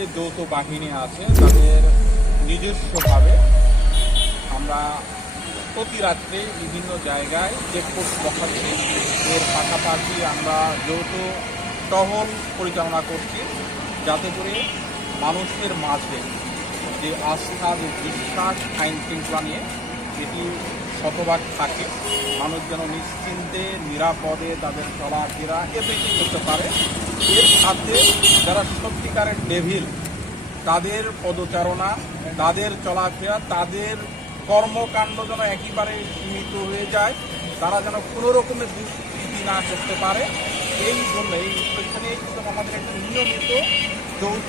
যে যৌথ বাহিনী আছে, তাদের নিজস্বভাবে আমরা প্রতি রাত্রে বিভিন্ন জায়গায় চেকপোস্ট বসাচ্ছি এর পাশাপাশি আমরা যৌথ টহল পরিচালনা করছি, যাতে করে মানুষের মাঝে যে আস্থা, যে বিশ্বাস, আইন শৃঙ্খলা নিয়ে এটি শতভাগ থাকে। মানুষ যেন নিশ্চিন্তে, নিরাপদে তাদের চলাফেরা এভরিথিং করতে পারে। এর সাথে যারা সত্যিকারের ডেভিল তাদের পদচারণা, তাদের চলাফেরা, তাদের কর্মকাণ্ড যেন একেবারে সীমিত হয়ে যায়। তারা যেন কোনো রকমের দুষ্কৃতি না করতে পারে। এই জন্য, এই ইন্সপেকশনে কিন্তু আমাদের একটি নিয়মিত যৌথ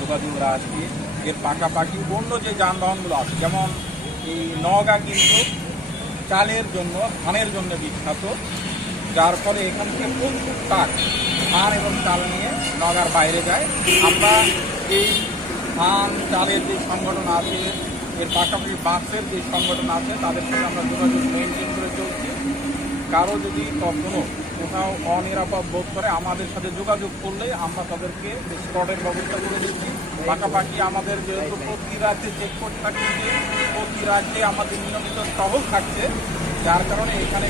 যোগাযোগ রাখছি এর পাশাপাশি অন্য যে যানবাহনগুলো আছে, যেমন এই নওগাঁ কিন্তু চালের জন্য, ধানের জন্য বিখ্যাত। যার ফলে এখান থেকে প্রচুর টাক ধান এবং চাল নিয়ে নগার বাইরে যায়। আমরা এই ধান, চালের যে সংগঠন আছে, এর পাশাপাশি বাসের যে সংগঠন আছে, তাদের সাথে আমরা যোগাযোগ মেনটেন করে চলছি। কারও যদি কখনো কোথাও অনিরাপদ বোধ করে আমাদের সাথে যোগাযোগ করলে আমরা তাদেরকে স্পটের ব্যবস্থা করে দিচ্ছি। পাশাপাশি আমাদের যেহেতু প্রতি রাজ্যে চেকপোস্ট থাকছে, প্রতি রাজ্যে আমাদের নিয়মিত টহল থাকছে, যার কারণে এখানে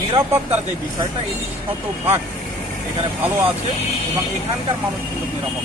নিরাপত্তার যে বিষয়টা, এটি শতভাগ এখানে ভালো আছে এবং এখানকার মানুষ কিন্তু নিরাপদ